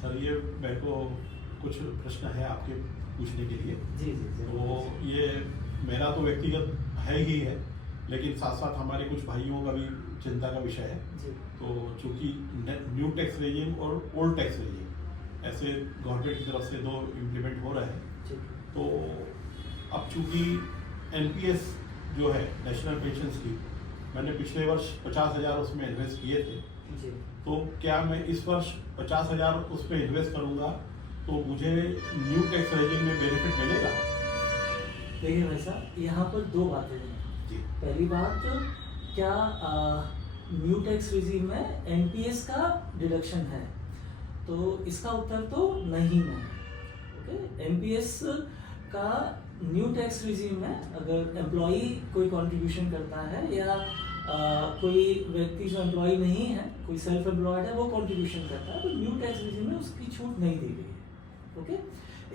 Sir ये मेरे को कुछ प्रश्न है आपके पूछने के लिए। जी जी तो ये मेरा तो व्यक्तिगत है ही है, लेकिन साथ साथ हमारे कुछ भाइयों का भी चिंता का विषय है। जी तो चूंकि न्यू टैक्स रेजिम और ओल्ड टैक्स रेजिम ऐसे गवर्नमेंट की तरफ से दो इम्प्लीमेंट हो रहे हैं, जी तो अब चूंकि एनपीएस जो है नेशनल पेंशन स्कीम, मैंने पिछले वर्ष 50,000 उसमें इन्वेस्ट किए थे। जी। तो क्या मैं इस वर्ष 50,000 उसमें इन्वेस्ट करूंगा तो मुझे न्यू टैक्स रेजिम में बेनिफिट मिलेगा? देखिए भाई साहब, यहाँ पर दो बातें हैं। जी। पहली बात, क्या न्यू टैक्स रेजिम में एनपीएस का डिडक्शन है? तो इसका उत्तर तो नहीं है। ओके, एनपीएस का न्यू टैक्स रेजिम में अगर एम्प्लॉई कोई कंट्रीब्यूशन करता है या कोई व्यक्ति जो एम्प्लॉय नहीं है, कोई सेल्फ एम्प्लॉयड है, वो कंट्रीब्यूशन करता है, तो न्यू टैक्स रेजिम में उसकी छूट नहीं दी गई है। ओके,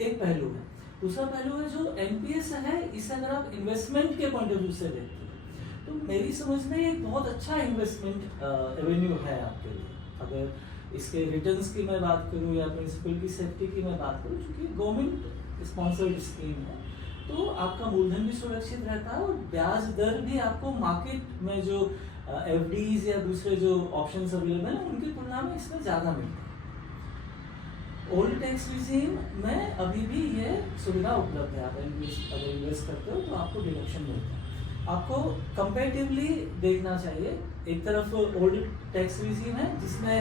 एक पहलू है। दूसरा पहलू है जो एनपीएस है, इसे अगर आप इन्वेस्टमेंट के पॉइंट ऑफ व्यू से देखते हैं तो मेरी समझ में ये बहुत अच्छा इन्वेस्टमेंट एवेन्यू है आपके लिए। अगर इसके रिटर्न्स की मैं बात करूं या प्रिंसिपल की सेफ्टी की मैं बात करूं, क्योंकि गवर्नमेंट स्पॉन्सर्ड स्कीम है, तो आपका मूलधन भी सुरक्षित रहता है और ब्याज दर भी आपको मार्केट में जो एफडीज या दूसरे जो ऑप्शंस अवेलेबल हैं उनकी तुलना में इसमें ज़्यादा मिलता है। ओल्ड टैक्स रिजीम में अभी भी ये सुविधा उपलब्ध है। आप अगर इन्वेस्ट करते हो तो आपको डिडक्शन मिलता है। आपको कंपैरेटिवली देखना चाहिए। एक तरफ ओल्ड टैक्स रिजीम है जिसमें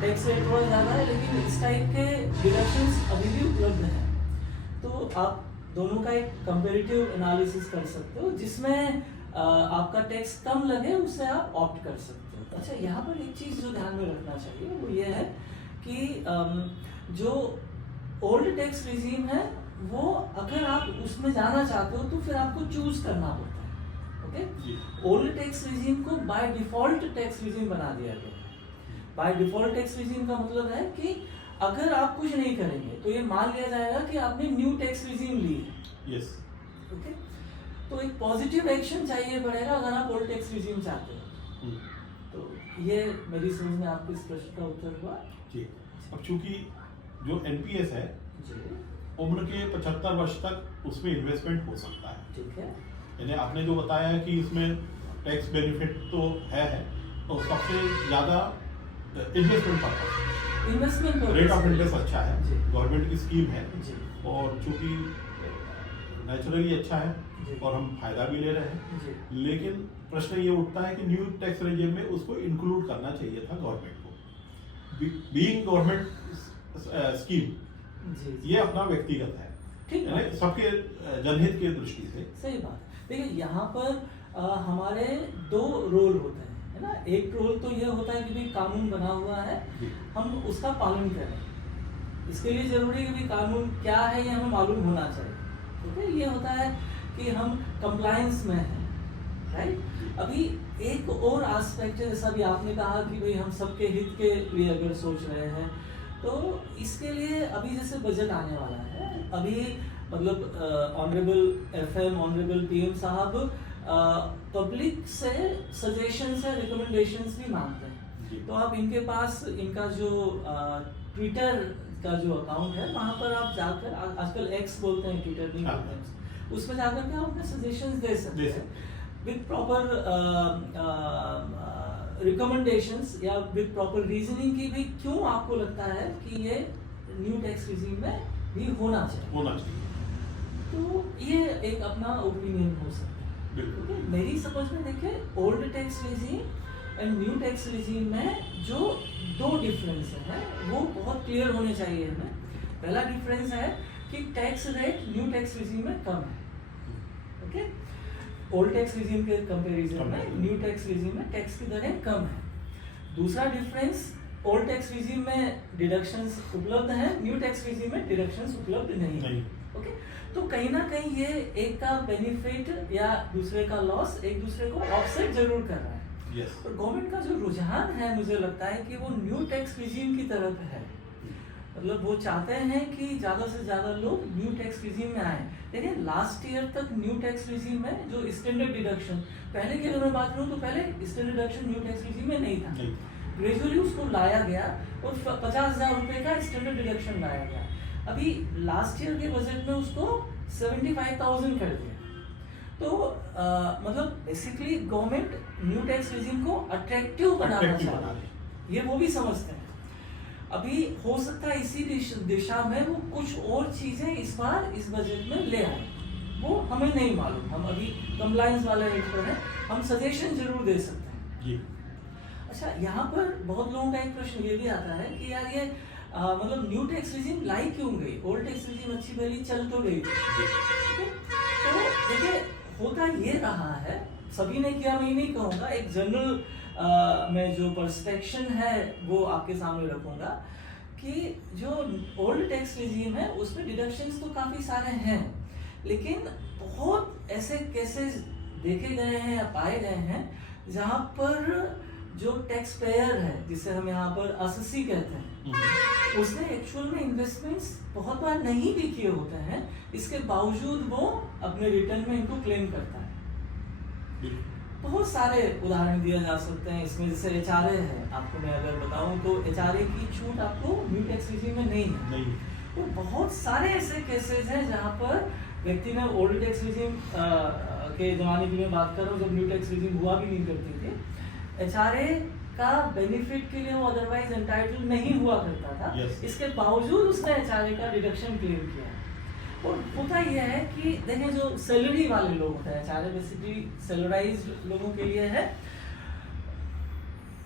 टैक्स रेट थोड़ा ज़्यादा है, लेकिन इस टाइप के डिडक्शंस अभी भी उपलब्ध हैं। तो आप दोनों का एक कंपैरेटिव एनालिसिस कर सकते हो, जिसमें आपका टैक्स कम लगे उससे आप ऑप्ट कर सकते हो। अच्छा, यहाँ पर एक चीज़ जो ध्यान में रखना चाहिए वो ये है कि जो ओल्ड टैक्स रिजीम है वो अगर आप उसमें जाना चाहते हो तो फिर आपको चूज करना पड़ता है। ओके, ओल्ड टैक्स रिजीम को बाय डिफॉल्ट टैक्स रिजीम बना दिया गया है। बाय डिफॉल्ट टैक्स रिजीम का मतलब है कि अगर आप कुछ नहीं करेंगे तो ये मान लिया जाएगा कि आपने न्यू टैक्स रिजीम ली है। यस। ओके, तो एक पॉजिटिव एक्शन चाहिए पड़ेगा अगर आप ओल्ड टैक्स रिजीम चाहते हो। तो ये मेरी समझ में आपके इस प्रश्न का उत्तर हुआ। जी। अब चूंकि जो एनपीएस है जी, उम्र के 75 वर्ष तक उसमें इन्वेस्टमेंट हो सकता है। ठीक है। यानी आपने जो बताया है कि इसमें टैक्स बेनिफिट तो है, तो सबसे ज़्यादा investment purpose, investment rate of interest अच्छा है, जी। गवर्नमेंट की स्कीम है जी। और चूंकि नेचुरली अच्छा है जी। और हम फायदा भी ले रहे हैं। जी। लेकिन प्रश्न ये उठता है कि न्यू टैक्स रेजिम में उसको इंक्लूड करना चाहिए था गवर्नमेंट को। बीइंग गवर्नमेंट स्कीम, जी, ये अपना व्यक्तिगत है, ठीक है, सबके जनहित के दृष्टि से। सही बात है। देखिए, यहाँ पर हमारे दो रोल होते हैं, है ना। एक रोल तो ये होता है कि भाई कानून बना हुआ है, हम उसका पालन करें। इसके लिए जरूरी है कि भाई कानून क्या है ये हमें मालूम होना चाहिए। ठीक है, ये होता है कि हम कंप्लायंस में हैं, राइट। अभी एक और एस्पेक्ट है, जैसा भी आपने कहा कि भाई हम सबके हित के लिए अगर सोच रहे हैं तो इसके लिए अभी जैसे बजट आने वाला है, अभी मतलब ऑनरेबल एफएम, ऑनरेबल पीएम साहब पब्लिक से सजेशंस या रिकमेंडेशंस भी मांगते हैं। तो आप इनके पास इनका जो ट्विटर का जो अकाउंट है वहाँ पर आप जाकर, आजकल एक्स बोलते हैं, ट्विटर नहीं बोलते हैं, उसमें जाकर के आप अपने सजेशंस दे सकते हैं विद प्रॉपर रिकमेंडेशंस या विद प्रॉपर रीजनिंग की भी क्यों आपको लगता है कि ये न्यू टैक्स रिजीम में भी होना चाहिए। तो ये एक अपना ओपिनियन हो सकता है। बिल्कुल। मेरी समझ में देखिए, old tax regime and new tax regime में जो दो डिफरेंस है वो बहुत क्लियर होने चाहिए हमें। पहला डिफरेंस है कि tax rate new tax regime में कम है। ओके, ओल्ड टैक्स रिजीम के कंपैरिजन में न्यू टैक्स रिजीम में टैक्स की दरें कम है। दूसरा डिफरेंस, ओल्ड टैक्स रिजीम में डिडक्शंस उपलब्ध हैं, न्यू टैक्स रिजीम में डिडक्शंस उपलब्ध नहीं है। ओके, तो कहीं ना कहीं ये एक का बेनिफिट या दूसरे का लॉस एक दूसरे को ऑफसेट जरूर कर रहा है। yes. और गवर्नमेंट का जो रुझान है, मुझे लगता है कि वो न्यू टैक्स रिजीम की तरफ है। मतलब वो चाहते हैं कि ज़्यादा से ज़्यादा लोग न्यू टैक्स रिजीम में आए। देखिए, लास्ट ईयर तक न्यू टैक्स रिजीम में जो स्टैंडर्ड डिडक्शन, पहले की अगर मैं बात करूँ तो पहले standard deduction new tax regime में नहीं था। ग्रेजुअली उसको लाया गया और 50,000 रुपए का स्टैंडर्ड डिडक्शन लाया गया। अभी लास्ट ईयर के बजट में उसको 75,000 कर दिया। तो मतलब basically government new tax regime को अट्रैक्टिव बनाना चाह रही है, ये वो भी समझते हैं। अभी हो सकता है इसी दिशा में वो कुछ और चीजें इस बार इस बजट में ले आए, वो हमें नहीं मालूम। हम अभी कंप्लायंस वाले रेट पर हैं, हम सजेशन जरूर दे सकते हैं जी। अच्छा, यहाँ पर बहुत लोगों का एक प्रश्न ये भी आता है कि यार ये मतलब न्यू टैक्स रेजिम लाई क्यों गई, ओल्ड टैक्स रेजिम अच्छी भली चल तो रही थी। ठीक है, तो देखिए होता ये रहा है, सभी ने किया मैं नहीं कहूँगा, एक जनरल में जो पर्सपेक्शन है वो आपके सामने रखूंगा कि जो ओल्ड टैक्स रेजिम है उसमें डिडक्शंस तो काफ़ी सारे हैं, लेकिन बहुत ऐसे केसेस देखे गए हैं या पाए गए हैं जहाँ पर जो टैक्स पेयर है, जिसे हम यहाँ पर असेसी कहते हैं, उसने एक्चुअल में इन्वेस्टमेंट्स बहुत बार नहीं भी किए होते हैं, इसके बावजूद वो अपने रिटर्न में इनको क्लेम करता है। बहुत सारे उदाहरण दिए जा सकते हैं इसमें, जैसे एचआरए है, आपको मैं अगर बताऊं तो एचआरए की छूट आपको न्यू टैक्स रेजिम में नहीं है। तो बहुत सारे ऐसे केसेस हैं जहाँ पर व्यक्ति ने ओल्ड टैक्स रेजिम के जमाने की मैं बात कर रहा हूँ, जब न्यू टैक्स रेजिम हुआ भी नहीं करती थी, एचआरए का बेनिफिट के लिए वो अदरवाइज एंटाइटल नहीं हुआ करता था। इसके बावजूद उसने एचआरए का डिडक्शन क्लेम किया। और होता यह है कि देखिए जो सैलरी वाले लोग होते हैं, एचआरए बेसिकली सैलराइज्ड लोगों के लिए है,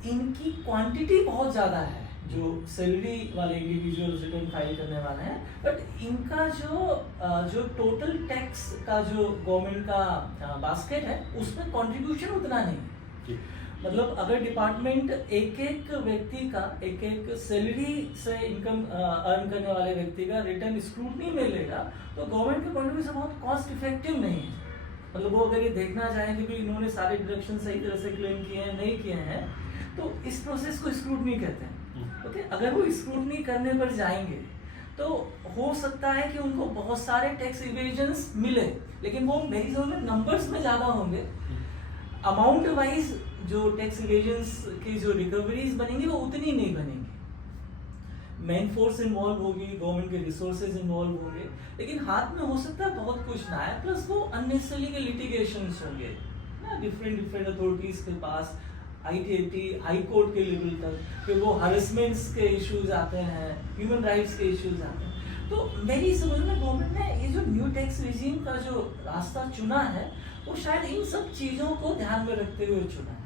इनकी क्वांटिटी बहुत ज़्यादा है जो सैलरी वाले इंडिविजुअल रिटर्न फाइल करने वाले हैं, बट इनका जो टोटल टैक्स का जो गवर्नमेंट का बास्केट है उसमें कंट्रीब्यूशन उतना नहीं है। मतलब अगर डिपार्टमेंट एक एक व्यक्ति का एक एक सैलरी से इनकम अर्न करने वाले व्यक्ति का रिटर्न स्क्रूटनी में लेगा तो गवर्नमेंट के पॉइंट ऑफ व्यू से बहुत कॉस्ट इफेक्टिव नहीं है। मतलब वो अगर ये देखना चाहें कि भाई इन्होंने सारे डिडक्शन सही तरह से क्लेम किए हैं नहीं किए हैं, तो इस प्रोसेस को स्क्रूटनी कहते हैं। ओके, अगर वो स्क्रूटनी करने पर जाएंगे तो हो सकता है कि उनको बहुत सारे टैक्स इवेजन्स मिले, लेकिन वो मेरी समझ में नंबर्स में ज़्यादा होंगे, अमाउंट वाइज जो टैक्स इवेजन्स की जो रिकवरीज बनेंगी वो उतनी नहीं बनेंगी। मैन फोर्स इन्वॉल्व होगी, गवर्नमेंट के रिसोर्सेज इन्वॉल्व होंगे, लेकिन हाथ में हो सकता है बहुत कुछ ना आए, प्लस वो अननेसेसरी के लिटिगेशंस होंगे ना डिफरेंट अथॉरिटीज के पास, आईटीएटी हाई कोर्ट के लेवल तक, फिर वो हरेसमेंट्स के इश्यूज आते हैं, ह्यूमन राइट्स के इश्यूज आते हैं। तो मेरी समझ में गवर्नमेंट ने ये जो न्यू टैक्स रेजिम का जो रास्ता चुना है वो शायद इन सब चीज़ों को ध्यान में रखते हुए चुना है।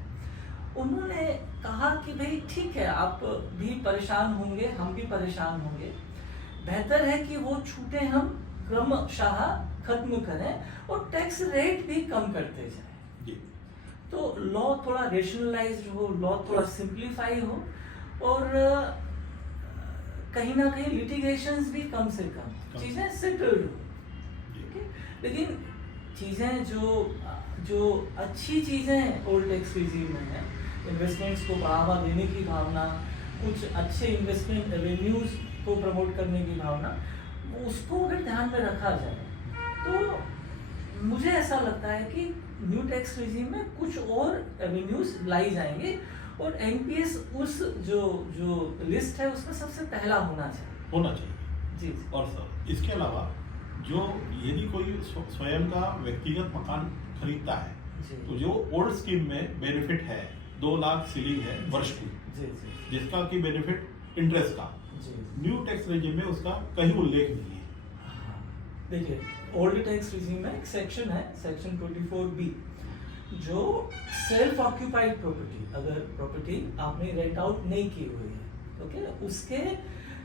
उन्होंने कहा कि भाई ठीक है, आप भी परेशान होंगे, हम भी परेशान होंगे, बेहतर है कि वो छूटें हम क्रमशः खत्म करें और टैक्स रेट भी कम करते जाएं। तो लॉ थोड़ा रेशनलाइज्ड हो, लॉ थोड़ा सिंप्लीफाई हो, और कहीं ना कहीं लिटिगेशंस भी कम से कम चीज़ें सेटल्ड हो। लेकिन चीज़ें जो अच्छी चीज़ें ओल्ड टैक्स रेजिम में हैं, इन्वेस्टमेंट्स को बढ़ावा देने की भावना, कुछ अच्छे इन्वेस्टमेंट रेवेन्यूज को प्रमोट करने की भावना, उसको अगर ध्यान में रखा जाए तो मुझे ऐसा लगता है कि न्यू टैक्स रेजिम में कुछ और रेवेन्यूज लाई जाएंगे और एनपीएस उस जो लिस्ट है उसमें सबसे पहला होना चाहिए। जी। और सर इसके अलावा जो यदि कोई स्वयं का व्यक्तिगत मकान खरीदता है तो जो ओल्ड स्कीम में बेनिफिट है 2 लाख सीलिंग है वर्ष की, जिसका की बेनिफिट इंटरेस्ट का, न्यू टैक्स रेजिम में उसका कहीं उल्लेख नहीं है। देखिए ओल्ड टैक्स रेजिम में एक सेक्शन है, सेक्शन 24B, जो सेल्फ ऑक्यूपाइड प्रॉपर्टी, अगर प्रॉपर्टी आपने रेंट आउट नहीं की हुई है, ओके, उसके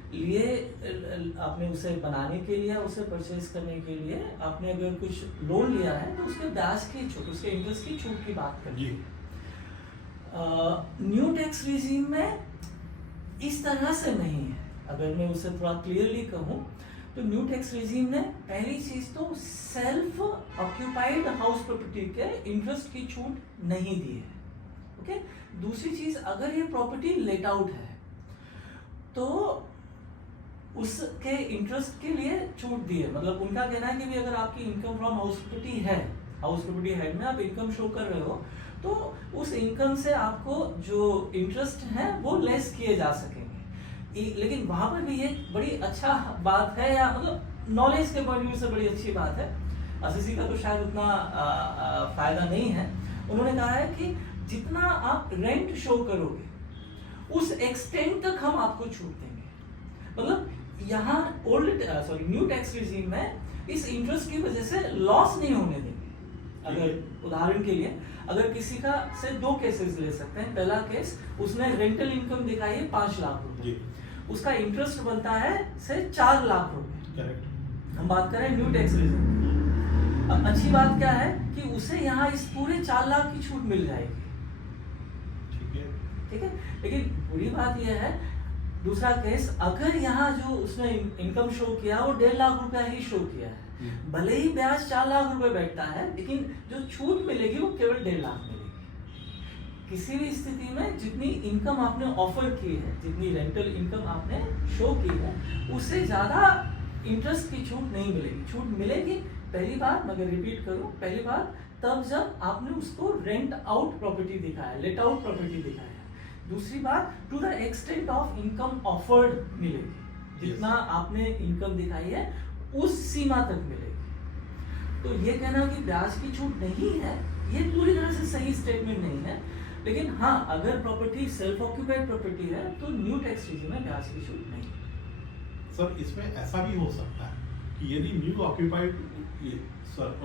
लिए आपने उसे बनाने के लिए, उसे परचेज करने के लिए आपने अगर कुछ लोन लिया है तो उसके ब्याज की छूट, उसके इंटरेस्ट की छूट की बात करें। न्यू टैक्स रेजिम में इस तरह से नहीं है। अगर मैं उसे थोड़ा क्लियरली कहूँ तो न्यू टैक्स रेजिम ने पहली चीज तो सेल्फ ऑक्यूपाइड हाउस प्रॉपर्टी के इंटरेस्ट की छूट नहीं दी है, ओके। दूसरी चीज, अगर ये प्रॉपर्टी लेट आउट है तो उसके इंटरेस्ट के लिए छूट दी है। मतलब उनका कहना है कि भी अगर आपकी इनकम फ्रॉम हाउस प्रॉपर्टी है, हाउस प्रॉपर्टी हेड में आप इनकम शो कर रहे हो, तो उस इनकम से आपको जो इंटरेस्ट है वो लेस किए जा सकेंगे। लेकिन वहां पर भी एक बड़ी अच्छा बात है, या मतलब नॉलेज के पॉइंट ऑफ व्यू से बड़ी अच्छी बात है, असीसी का तो शायद उतना फायदा नहीं है। उन्होंने कहा है कि जितना आप रेंट शो करोगे उस एक्सटेंट तक हम आपको छूट देंगे। मतलब यहाँ न्यू टैक्स रिजीम में इस इंटरेस्ट की वजह से लॉस नहीं होने देंगे। अगर उदाहरण के लिए अगर किसी का से 2 केसेस ले सकते हैं। पहला केस, उसने रेंटल इनकम दिखाई है 5 लाख रुपए, उसका इंटरेस्ट बनता है से 4 लाख रुपए। करेक्ट। हम बात करें न्यू टैक्स रिजीम। अब अच्छी बात क्या है कि उसे यहाँ इस पूरे 4 लाख की छूट मिल जाएगी। ठीक है, लेकिन बुरी बात यह है, दूसरा केस, अगर यहाँ जो उसने इनकम शो किया वो 1.5 लाख रुपया ही शो किया है, भले ही ब्याज 4 लाख रुपए बैठता है, लेकिन जो छूट मिलेगी वो केवल 1.5 लाख मिलेगी। किसी भी स्थिति में जितनी इनकम आपने ऑफर की है, जितनी रेंटल इनकम आपने शो की है, उससे ज्यादा इंटरेस्ट की छूट नहीं मिलेगी। छूट मिलेगी पहली बार, मगर रिपीट करूं, पहली बार तब जब आपने उसको रेंट आउट प्रॉपर्टी दिखाया, लेट आउट प्रॉपर्टी दिखाया। दूसरी बात, to the extent of income offered मिलेगी, जितना आपने इनकम दिखाई है उस सीमा तक मिलेगी। तो ये कहना कि ब्याज की छूट नहीं है, ये पूरी तरह से सही स्टेटमेंट नहीं है। लेकिन हाँ, अगर प्रॉपर्टी सेल्फ ऑक्यूपाइड प्रॉपर्टी है तो न्यू टैक्स रिजीम में ब्याज की छूट नहीं है। सर, इसमें ऐसा भी हो सकता है कि यदि न्यू ऑक्यूपाइड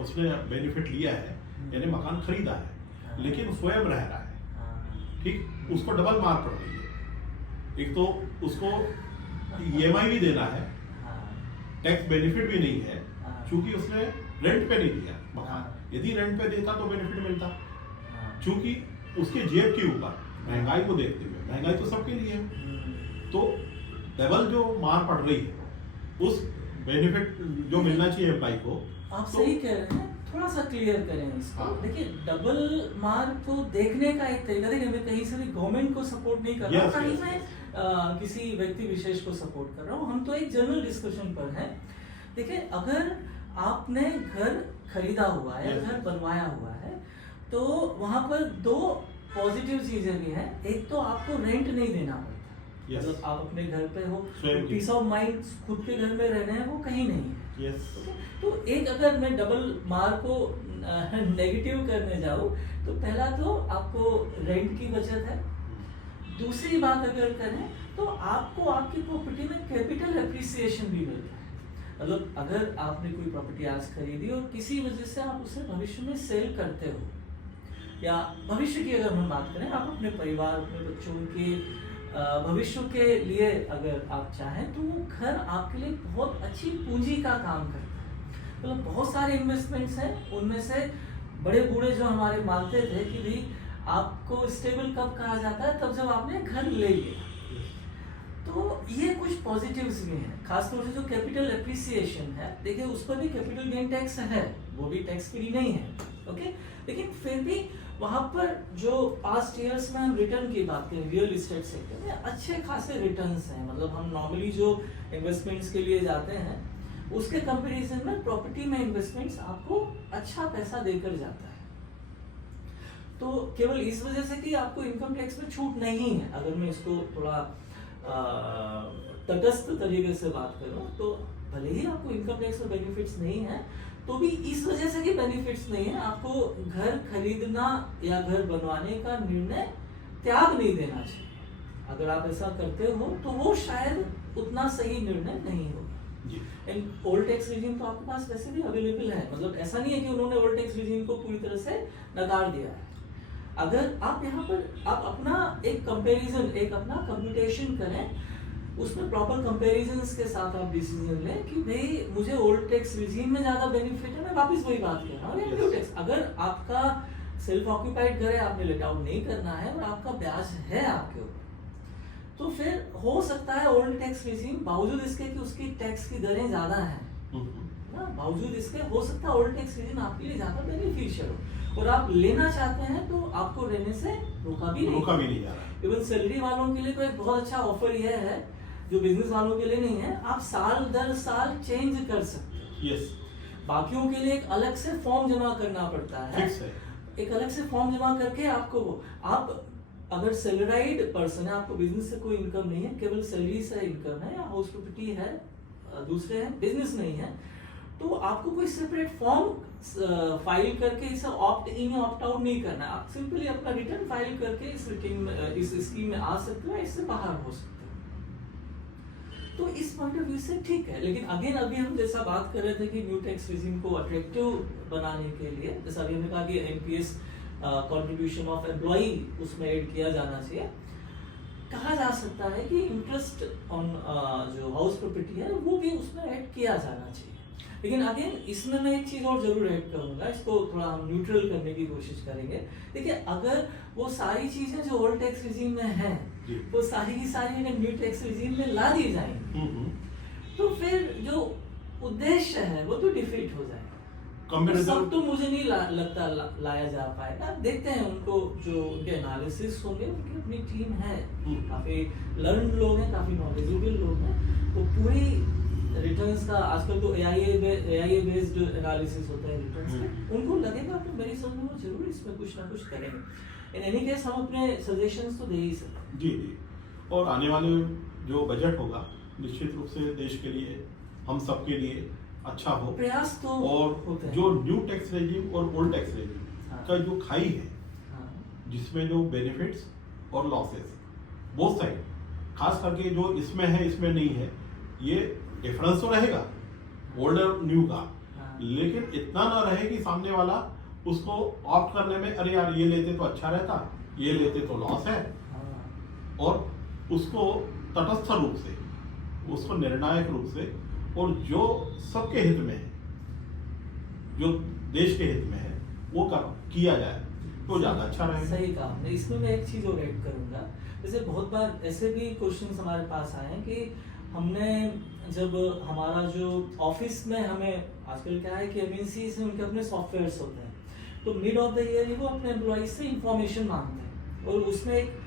उसने बेनिफिट लिया है, यानी मकान खरीदा है, लेकिन स्वयं रह रहा है, ठीक, उसको डबल मार पड़ रही है। एक तो उसको EMI भी देना है, टैक्स बेनिफिट भी नहीं है, क्योंकि उसने रेंट पे नहीं दिया मकान। यदि रेंट पे देता तो बेनिफिट मिलता, क्योंकि उसके जेब के ऊपर महंगाई को देखते हुए, महंगाई तो सबके लिए है, तो डबल जो मार पड़ रही है उस बेनिफिट जो मिलना चाहिए एम्प्लॉय को। आप सही कह रहे हैं, थोड़ा सा क्लियर करें इसको। देखिए, डबल मार तो देखने का एक तरीका, देखिए मैं कहीं से भी गवर्नमेंट को सपोर्ट नहीं कर रहा हूँ, कहीं मैं किसी व्यक्ति विशेष को सपोर्ट कर रहा हूँ, हम तो एक जनरल डिस्कशन पर हैं। देखिए, अगर आपने घर खरीदा हुआ है, घर बनवाया हुआ है, तो वहां पर 2 पॉजिटिव चीजें भी हैं। एक तो आपको रेंट नहीं देना पड़ता, मतलब आप अपने घर पे हो, पीस ऑफ माइंड खुद के घर में रहना है वो कहीं नहीं है। तो एक, अगर मैं डबल मार को नेगेटिव करने जाऊं तो पहला तो आपको रेंट की बचत है। दूसरी बात अगर करें तो आपको आपकी प्रॉपर्टी में कैपिटल एप्रिसिएशन भी मिलता है। मतलब अगर आपने कोई प्रॉपर्टी आज खरीदी और किसी वजह से आप उसे भविष्य में सेल करते हो, या भविष्य की अगर हम बात करें, आप अपने परिवार, अपने बच्चों के भविष्य के लिए अगर आप चाहें, तो वो घर आपके लिए बहुत अच्छी पूंजी का काम करता है। मतलब बहुत सारे इन्वेस्टमेंट्स हैं, उनमें से बड़े बूढ़े जो हमारे मानते थे कि भाई आपको स्टेबल कब कहा जाता है, तब जब आपने घर ले लिया। तो ये कुछ पॉजिटिव्स भी हैं, खासतौर से जो कैपिटल एप्रिसिएशन है। देखिए, उस पर भी कैपिटल गेन टैक्स है, वो भी टैक्स फ्री नहीं है, ओके। लेकिन फिर भी वहां पर जो पास्ट ईयर्स में हम रिटर्न की बात करें, रियल एस्टेट सेक्टर में अच्छे खासे रिटर्न्स हैं। मतलब हम नॉर्मली जो इन्वेस्टमेंट्स के लिए जाते हैं, उसके कंपैरिजन में प्रॉपर्टी में इन्वेस्टमेंट्स आपको अच्छा पैसा देकर जाता है। तो केवल इस वजह से कि आपको इनकम टैक्स में छूट नहीं है, अगर मैं इसको थोड़ा तटस्थ तरीके से बात करूं, तो भले ही आपको इनकम टैक्स में बेनिफिट्स नहीं है, तो भी इस वजह से कि बेनिफिट्स नहीं है, आपको घर खरीदना या घर बनवाने का निर्णय त्याग नहीं देना चाहिए। अगर आप ऐसा करते हो तो वो शायद उतना सही निर्णय नहीं होगा। एंड ओल्ड टैक्स रिजीम तो आपके पास वैसे भी अवेलेबल है, मतलब ऐसा नहीं है कि उन्होंने ओल्ड टैक्स रिजीम को पूरी तरह से नकार दिया है। अगर आप यहाँ पर आप अपना एक कंपैरिजन, एक अपना कंप्यूटेशन करें, उसमें प्रॉपर कंपैरिजंस के साथ आप डिसीजन लें कि भाई मुझे ओल्ड टैक्स रिजीम में ज्यादा बेनिफिट है। मैं वापस वही बात कर रहा हूँ, न्यू टैक्स, अगर आपका सेल्फ ऑक्यूपाइड घर है, आपने लेट आउट नहीं करना है और आपका ब्याज है आपके ऊपर, तो फिर हो सकता है ओल्ड टैक्स रिजीम, बावजूद इसके कि उसकी टैक्स की दरें ज्यादा हैं ना, बावजूद इसके हो सकता है ओल्ड टैक्स रिजीम आपके लिए ज्यादा बेनिफिशियल हो, और आप लेना चाहते हैं तो आपको लेने से रोका भी नहीं जा रहा। इवन सैलरी वालों के लिए तो एक बहुत अच्छा ऑफर यह है, जो बिजनेस वालों के लिए नहीं है, आप साल दर साल चेंज कर सकते हो। यस। बाकियों के लिए एक अलग से फॉर्म जमा करना पड़ता है। एक अलग से फॉर्म जमा करके आपको आप अगर सैलराइड पर्सन है, आपको बिजनेस से कोई इनकम नहीं है, केवल सैलरी से इनकम है, या हाउस प्रॉपर्टी है, दूसरे हैं, बिजनेस नहीं है, तो आपको कोई सेपरेट फॉर्म फाइल करके इसे ऑप्ट इन या ऑप्ट आउट नहीं करना है। आप सिंपली अपना रिटर्न फाइल करके इस स्कीम में आ सकते हो, इससे बाहर हो सकते हो। तो इस पॉइंट ऑफ व्यू से ठीक है। लेकिन अगेन अभी हम जैसा बात कर रहे थे कि न्यू टैक्स रिजीम को अट्रैक्टिव बनाने के लिए, जैसा अभी हमने कहा कि एनपीएस कंट्रीब्यूशन ऑफ एम्प्लॉई उसमें ऐड किया जाना चाहिए, कहा जा सकता है कि इंटरेस्ट ऑन जो हाउस प्रॉपर्टी है वो भी उसमें ऐड किया जाना चाहिए। लेकिन अगेन इसमें मैं एक चीज और जरूर ऐड करूंगा, इसको थोड़ा हम न्यूट्रल करने की कोशिश करेंगे। देखिए, अगर वो सारी चीजें जो ओल्ड टैक्स रिजीम में हैं वो सारी की सारी अगर न्यू टैक्स रिजीम में ला दी जाएंगी तो फिर जो उद्देश्य है वो तो डिफीट हो जाएगा। सब तो मुझे नहीं लगता लाया जा पाएगा। देखते हैं, उनको जो उनके एनालिसिस होंगे, उनकी अपनी टीम है, काफी लर्न लोग हैं, काफी नॉलेजेबल लोग हैं, वो पूरी रिटर्न्स का आजकल तो एआईए बेस्ड एनालिसिस होता है रिटर्न्स के, उनको लगेगा तो मेरी समझ में वो जरूर इसमें कुछ ना कुछ करेंगे। इन एनी केस हम अपने सजेशंस तो दे ही सकते हैं। जी। और आने वाले जो बजट होगा निश्चित रूप से देश के लिए, हम सबके लिए अच्छा हो, प्रयास तो और होते हैं। जो न्यू टैक्स रेजिम और ओल्ड टैक्स रेजिम का जो खाई है, जिसमें जो बेनिफिट्स और लॉसेस बोथ साइड, खास करके जो इसमें है इसमें नहीं है, ये डिफरेंस तो रहेगा ओल्ड और न्यू का, लेकिन इतना ना रहे कि सामने वाला उसको ऑप्ट करने में, अरे यार ये लेते तो अच्छा रहता, ये लेते तो लॉस है, और उसको तटस्थ रूप से, उसको निर्णायक रूप से, और जो सबके हित में है, जो देश के हित में है, वो किया जाए तो ज्यादा अच्छा रहेगा। सही कहा आपने। इसमें मैं एक चीज और ऐड करूंगा, जैसे बहुत बार ऐसे भी क्वेश्चंस हमारे पास आए हैं कि हमने जब हमारा जो ऑफिस में, हमें आजकल क्या है कि एमएनसी से उनके अपने सॉफ्टवेयर्स होते हैं, तो मिड ऑफ द ईयर वो अपने एम्प्लॉइज से इंफॉर्मेशन मांगते हैं, और उसमें एक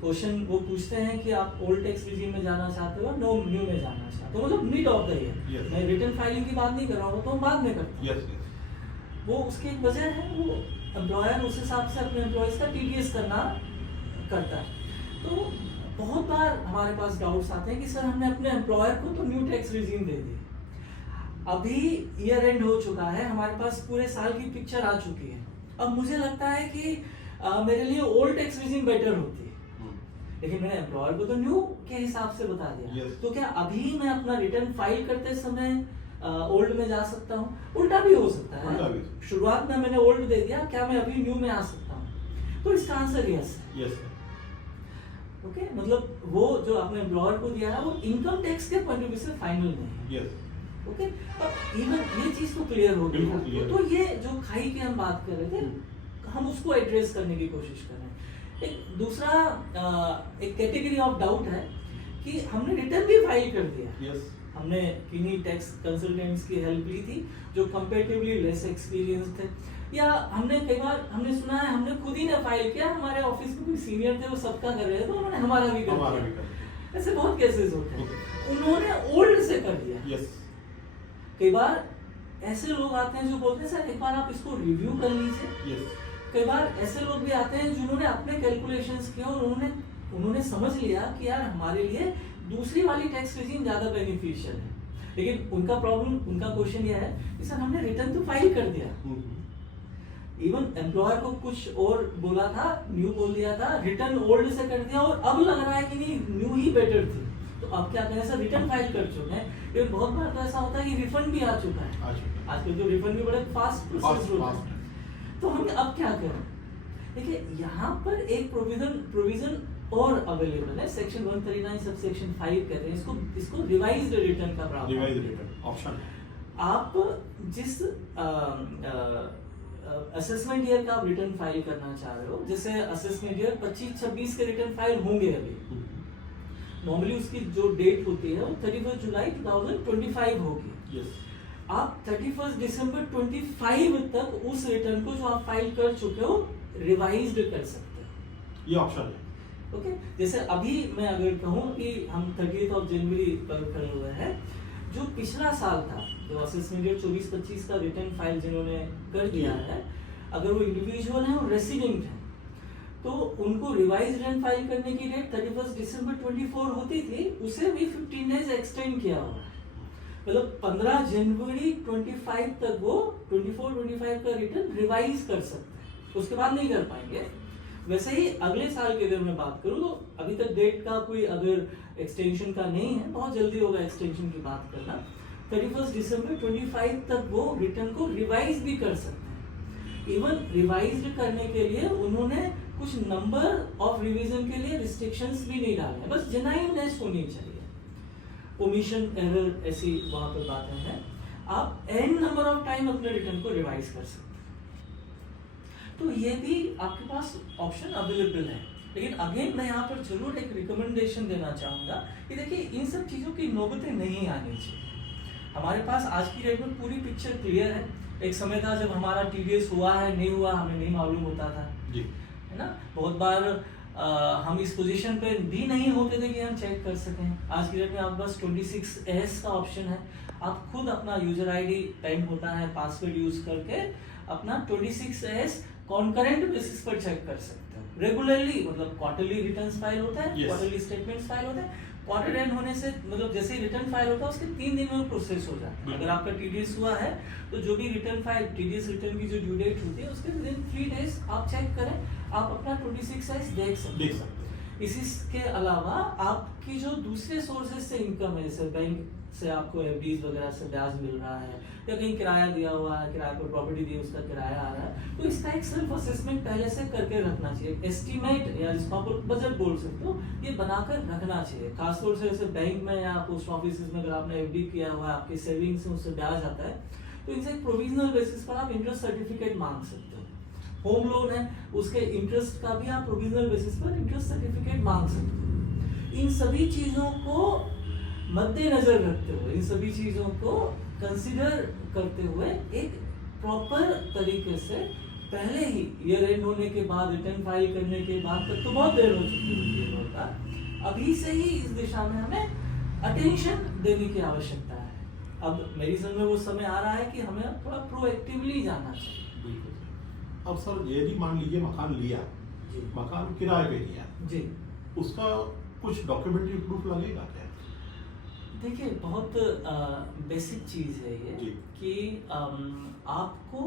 क्वेश्चन वो पूछते हैं कि आप ओल्ड टैक्स रिजीम में जाना चाहते हो, न्यू में जाना चाहते हो, मतलब मिड ऑफ द ईयर। मैं रिटर्न फाइलिंग की बात नहीं कर रहा हूँ, तो हम बाद में करते हैं। वो उसकी एक वजह है, वो एम्प्लॉयर उस हिसाब से अपने एम्प्लॉइज का टीडीएस करता है। तो बहुत बार हमारे पास डाउट्स आते हैं कि सर हमने अपने एम्प्लॉयर को तो न्यू टैक्स रिजीम दे दी, अभी ईयर एंड हो चुका है, हमारे पास पूरे साल की पिक्चर आ चुकी है, अब मुझे लगता है कि मेरे लिए ओल्ड टैक्स रिजीम बेटर होती है, लेकिन मैंने एम्प्लॉयर को तो न्यू के हिसाब से बता दिया। तो क्या अभी मैं अपना रिटर्न फाइल करते समय ओल्ड में जा सकता हूँ? उल्टा भी हो सकता है, शुरुआत में मैंने ओल्ड दे दिया, क्या मैं अभी न्यू में आ सकता हूँ? तो इसका आंसर यस है। ओके, मतलब वो जो आपने एम्प्लॉयर को दिया है वो इनकम टैक्स के पॉइंट ऑफ व्यू से फाइनल नहीं है। ओके, अब इवन ये चीज तो क्लियर हो गई। तो ये जो खाई की हम बात कर रहे थे, हम उसको एड्रेस करने की कोशिश कर रहे हैं। एक दूसरा एक कैटेगरी ऑफ डाउट है कि हमने रिटर्न भी फाइल कर दिया, हमने किन्हीं टैक्स कंसल्टेंट्स की हेल्प ली थी जो कंपैरेटिवली लेस एक्सपीरियंस थे, या हमने कई बार हमने सुना है हमने खुद ही ने फाइल किया, हमारे ऑफिस में कोई सीनियर थे वो सबका कर रहे थे तो उन्होंने हमारा भी कर दिया। ऐसे बहुत केसेस होते हैं, उन्होंने ओल्ड से कर दिया। कई बार ऐसे लोग आते हैं जो बोलते हैं सर एक बार आप इसको रिव्यू कर लीजिए। कई बार ऐसे लोग भी आते हैं जिन्होंने अपने कैलकुलेशंस किए और उन्होंने समझ लिया कि यार हमारे लिए दूसरी वाली टैक्स रेजिम ज्यादा बेनिफिशियल है, लेकिन उनका प्रॉब्लम, उनका क्वेश्चन यह है कि सर हमने रिटर्न तो फाइल कर दिया, इवन एम्प्लॉयर को कुछ और बोला था, न्यू बोल दिया था, रिटर्न ओल्ड से कर दिया, और अब लग रहा है कि नहीं न्यू ही बेटर थी, तो अब क्या करें सर रिटर्न फाइल कर चुके हैं। लेकिन बहुत बार तो ऐसा होता है कि रिफंड भी आ चुका है, आजकल तो रिफंड भी बड़े फास्ट प्रोसेस होता है, तो हम अब क्या करें? देखिए यहाँ पर एक प्रोविजन और अवेलेबल है, सेक्शन 139 सब सेक्शन 5 कहते हैं इसको रिवाइज्ड रिटर्न का प्रावधान, रिवाइज्ड रिटर्न ऑप्शन। आप जिस असेसमेंट ईयर का आप रिटर्न फाइल करना चाह रहे हो, जैसे असेसमेंट ईयर 25-26 के रिटर्न फाइल होंगे अभी, नॉर्मली उसकी जो डेट होती है वो 31 जुलाई 2025 होगी। आप 31 दिसंबर 25 तक उस रिटर्न को जो आप फाइल कर चुके हो रिवाइज्ड कर सकते हो, ये ऑप्शन है। ओके, जैसे अभी मैं अगर कहूँ कि हम 30 जनवरी पर खड़े हुए हैं, जो पिछला साल था, जो असेसमेंट ईयर 24-25 का रिटर्न फाइल जिन्होंने कर दिया है, अगर वो इंडिविजुअल है और रेसिडेंट है, तो उनको रिवाइज रिटर्न फाइल करने की डेट 31 दिसंबर 24 होती थी, उसे भी 15 डेज एक्सटेंड किया हुआ है। मतलब 15 जनवरी 25 तक वो 24-25 का रिटर्न रिवाइज कर सकते हैं, उसके बाद नहीं कर पाएंगे। वैसे ही अगले साल की अगर मैं बात करूं तो अभी तक डेट का कोई अगर एक्सटेंशन का नहीं है, बहुत जल्दी होगा एक्सटेंशन की बात करना। 31 दिसंबर 25 तक वो रिटर्न को रिवाइज भी कर सकते हैं। इवन रिवाइज करने के लिए उन्होंने कुछ नंबर ऑफ रिवीजन के लिए रिस्ट्रिक्शंस भी नहीं डाले, बस जेन्युइननेस होनी चाहिए, ओमिशन एरर ऐसी वहां पर बातें हैं। आप एन नंबर ऑफ टाइम अपने रिटर्न को रिवाइज कर सकते हैं, तो ये भी आपके पास ऑप्शन अवेलेबल है। लेकिन अगेन मैं यहाँ पर जरूर एक रिकमेंडेशन देना चाहूंगा कि देखिए, इन सब चीजों की नौबतें नहीं आनी चाहिए। हमारे पास आज की डेट में पूरी पिक्चर क्लियर है। एक समय था जब हमारा टीडीएस हुआ है नहीं हुआ हमें नहीं मालूम होता था जी, है ना। बहुत बार हम इस पोजीशन पे भी नहीं होते थे कि हम चेक कर सकें। आज की डेट में आपके पास 26S का ऑप्शन है, आप खुद अपना यूजर आईडी पेन होता है, पासवर्ड यूज करके अपना 26S कॉन्करेंट बेसिस पर चेक कर सकते हो रेगुलरली। मतलब क्वार्टरली रिटर्न्स फाइल होता है, क्वार्टरली स्टेटमेंट्स फाइल होता है। क्वार्टर एंड होने से मतलब जैसे ही रिटर्न फाइल होता है उसके 3 दिन में प्रोसेस हो जाता है। अगर आपका टीडीएस हुआ है तो जो भी रिटर्न फाइल, टीडीएस रिटर्न की जो ड्यू डेट होती है उसके विदिन 3 डेज आप चेक करें, आप अपना 26S देख सकते हैं। इसी के अलावा आपकी जो दूसरे सोर्सेज से इनकम है, जैसे बैंक से आपको एफडीज वगैरह से ब्याज मिल रहा है, या कहीं किराया दिया हुआ है, किराए पर प्रॉपर्टी दी उसका किराया आ रहा है, तो इसका एक सेल्फ असेसमेंट पहले से करके रखना चाहिए। एस्टीमेट या जिसको आप बजट बोल सकते हो, ये बनाकर रखना चाहिए। खासतौर से जैसे बैंक में या पोस्ट ऑफिस में अगर आपने एफडी किया हुआ है, आपके सेविंग्स में उससे ब्याज आता है, तो इनसे एक प्रोविजनल बेसिस पर आप इंटरेस्ट सर्टिफिकेट मांग सकते हो। होम लोन है, उसके इंटरेस्ट का भी आप प्रोविजनल बेसिस पर इंटरेस्ट सर्टिफिकेट मांग सकते हो। इन सभी चीजों को मद्देनजर रखते हुए, इन सभी चीजों को कंसीडर करते हुए एक प्रॉपर तरीके से पहले ही ईयर एंड होने के बाद, रिटर्न फाइल करने के बाद तक तो बहुत देर हो चुकी होती है, अभी से ही इस दिशा में हमें अटेंशन देने की आवश्यकता है। अब मेरी समझ में वो समय आ रहा है कि हमें थोड़ा प्रोएक्टिवली जाना चाहिए। बिल्कुल। अब सर यदि मान लीजिए मकान लिया, मकान किराए पे लिया जी, उसका कुछ डॉक्यूमेंट्री प्रूफ लगेगा क्या? देखिए, बहुत बेसिक चीज है ये कि आपको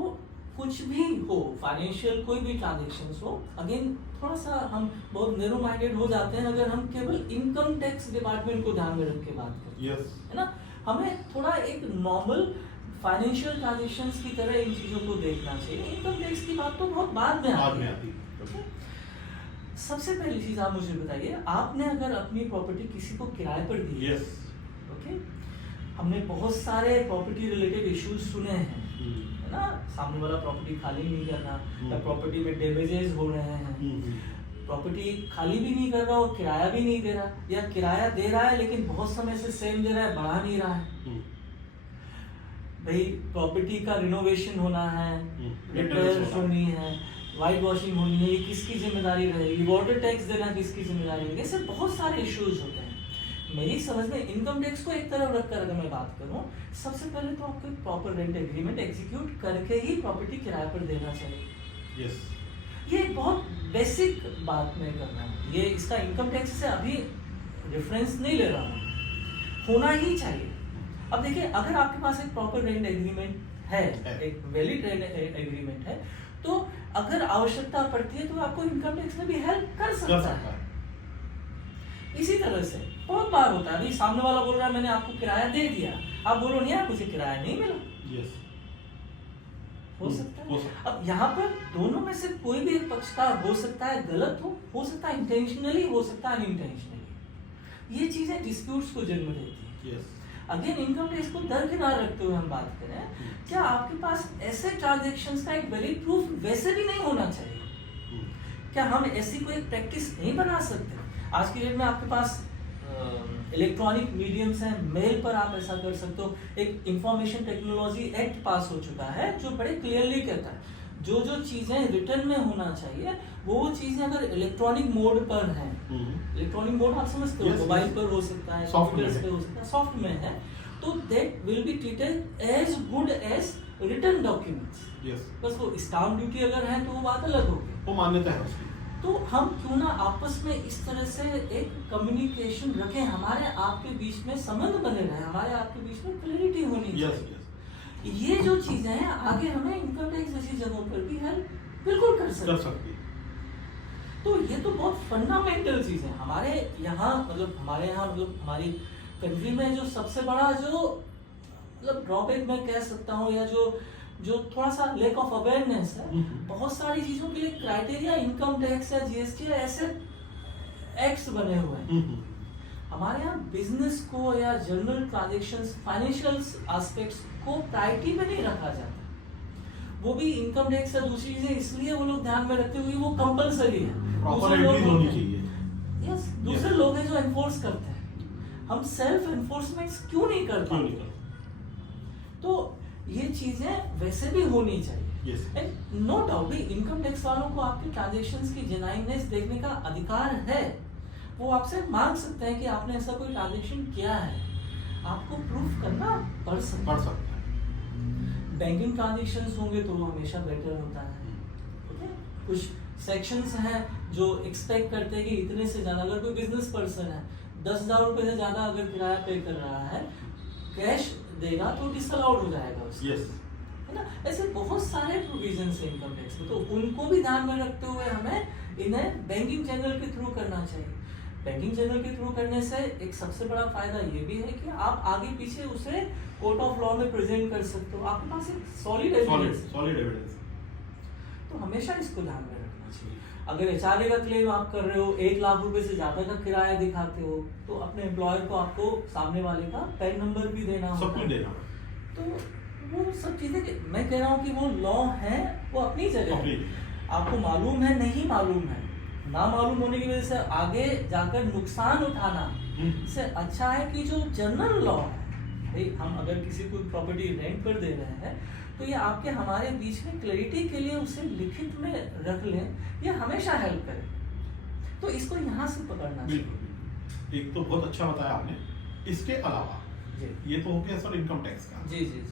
कुछ भी हो, फाइनेंशियल कोई भी ट्रांजेक्शन्स हो, अगेन थोड़ा सा हम बहुत नैरो माइंडेड हो जाते हैं अगर हम केवल इनकम टैक्स डिपार्टमेंट को ध्यान में रख के बात करें, है ना। हमें थोड़ा एक नॉर्मल फाइनेंशियल ट्रांजेक्शन्स की तरह इन चीजों को देखना चाहिए। इनकम टैक्स की बात तो बहुत बाद में आती है। सबसे पहली चीज आप मुझे बताइए, आपने अगर अपनी प्रॉपर्टी किसी को किराए पर दी है, ओके, हमने बहुत सारे प्रॉपर्टी रिलेटेड इश्यूज सुने हैं, है ना। सामने वाला प्रॉपर्टी खाली नहीं कर रहा, या प्रॉपर्टी में डैमेजेस हो रहे हैं, प्रॉपर्टी खाली भी नहीं कर रहा और किराया भी नहीं दे रहा, या किराया दे रहा है लेकिन बहुत समय से सेम दे रहा है, बढ़ा नहीं रहा है। भाई प्रॉपर्टी का रिनोवेशन होना है, रिपेयर होनी है, वाइट वॉशिंग होनी है, ये किसकी जिम्मेदारी रहेगी, वाटर टैक्स देना किसकी जिम्मेदारी रहेगी, ऐसे बहुत सारे इश्यूज होते हैं। मेरी समझ में इनकम टैक्स को एक तरफ रखकर अगर मैं बात करूं, सबसे पहले तो आपको एक प्रॉपर रेंट एग्रीमेंट एग्जीक्यूट करके ही प्रॉपर्टी किराए पर देना चाहिए। ये एक बहुत बेसिक बात मैं कर रहा हूँ, ये इसका इनकम टैक्स से अभी रेफरेंस नहीं ले रहा हूँ, होना ही चाहिए। अब देखिए, अगर आपके पास एक प्रॉपर रेंट एग्रीमेंट है, एक वैलिड रेंट एग्रीमेंट है, तो अगर आवश्यकता पड़ती है तो आपको इनकम टैक्स में भी हेल्प कर सकता है। इसी तरह से बहुत बार होता है, अभी सामने वाला बोल रहा है मैंने आपको किराया दे दिया, आप बोलो नहीं यार मुझे किराया नहीं मिला। हो सकता है। अब यहाँ पर दोनों में से कोई भी एक पक्ष का हो सकता है गलत हो सकता है इंटेंशनली, हो सकता है अनइंटेंशनली। ये चीजें डिस्प्यूट्स को जन्म देती है। अगेन इनकम टैक्स को दरकिनार रखते हुए हम बात करें, क्या आपके पास ऐसे ट्रांजैक्शंस का एक वैलिड प्रूफ वैसे भी नहीं होना चाहिए? क्या हम ऐसी कोई प्रैक्टिस नहीं बना सकते? आज की डेट में आपके पास इलेक्ट्रॉनिक मीडियम्स हैं, मेल पर आप ऐसा कर सकते हो। एक इंफॉर्मेशन टेक्नोलॉजी एक्ट पास हो चुका है जो बड़े क्लियरली कहता है जो जो चीजें रिटर्न में होना चाहिए वो चीजें अगर इलेक्ट्रॉनिक मोड पर हैं, इलेक्ट्रॉनिक मोड आप समझते हो, मोबाइल पर हो सकता है, कंप्यूटर पे हो सकता है, सॉफ्ट में है, तो that will be treated as good as return documents. Yes, बस वो स्टाम्प ड्यूटी अगर है तो वो बात अलग होगी, वो मान्यता है उसकी। तो हम क्यों ना आपस में इस तरह से एक कम्युनिकेशन रखें, हमारे आपके बीच में संबंध बने रहे, हमारे आपके बीच में क्लैरिटी होनी चाहिए। ये जो चीजें हैं आगे हमें इनकम टैक्स जैसी जगहों पर भी हेल्प बिल्कुल कर सकती है। तो ये तो बहुत फंडामेंटल चीज है हमारे यहाँ, मतलब हमारी कंट्री में जो सबसे बड़ा जो मतलब ड्रॉबैक मैं कह सकता हूँ, या जो थोड़ा सा लेक ऑफ अवेयरनेस है, बहुत सारी चीजों के लिए क्राइटेरिया इनकम टैक्स या जीएसटी ऐसे एक्ट्स बने हुए हैं। हमारे यहाँ बिजनेस को या जनरल ट्रांजैक्शंस, फाइनेंशियल एस्पेक्ट्स को प्रायोरिटी में नहीं रखा जाता। वो भी इनकम टैक्स या दूसरी चीजें इसलिए वो लोग ध्यान में रखते हैं क्योंकि वो कंपलसरी है, प्रॉपर एंट्री होनी चाहिए। यस, दूसरे लोग हैं जो एनफोर्स करते हैं, हम सेल्फ एनफोर्समेंट क्यों नहीं करते? तो ये चीजें वैसे भी होनी चाहिए। And no doubt income tax वालों को आपके ट्रांजैक्शंस की जेन्युइननेस देखने का अधिकार है। वो आपसे मांग सकते हैं कि आपने ऐसा कोई ट्रांजैक्शन किया है, आपको प्रूफ करना पड़ सकता है। बैंकिंग ट्रांजैक्शंस होंगे तो वो हमेशा बेटर होता है। ओके, कुछ सेक्शंस हैं जो एक्सपेक्ट करते हैं कि इतने से ज्यादा, अगर कोई बिजनेस पर्सन है 10,000 रुपए से ज्यादा अगर किराया पे कर रहा है, कैश देगा तो डिसअलाउड हो जाएगा उसको। यस, है ना? ऐसे बहुत सारे प्रोविजंस हैं इनकम टैक्स में, तो उनको भी ध्यान में रखते हुए हमें इन्हें बैंकिंग चैनल के थ्रू करना चाहिए। बैंकिंग चैनल के थ्रू करने से एक सबसे बड़ा फायदा ये भी है कि आप आगे पीछे उसे कोर्ट ऑफ लॉ में प्रेजेंट कर सकते हो, आपके पास एक सॉलिड एविडेंस। तो हमेशा इसको ध्यान में रखना चाहिए। अगर एचआरए का क्लेम आप कर रहे हो, 1 लाख रुपए से ज्यादा का किराया दिखाते हो, तो अपने एम्प्लॉयर को आपको सामने वाले का पैन नंबर भी देना होगा। तो वो सब चीजें मैं कह रहा हूँ कि वो लॉ है, वो अपनी जगह। आपको मालूम है, नहीं मालूम है, ना मालूम होने की वजह से आगे जाकर नुकसान उठाना इससे अच्छा है कि जो जनरल लॉ है, भाई हम अगर किसी को प्रॉपर्टी रेंट पर दे रहे हैं तो ये आपके हमारे बीच में क्लैरिटी के लिए उसे लिखित में रख लें, ये हमेशा हेल्प करे। तो इसको यहाँ से पकड़ना चाहिए। एक तो बहुत अच्छा बताया आपने। इसके अलावा ये तो हो गया सर इनकम टैक्स का। जी।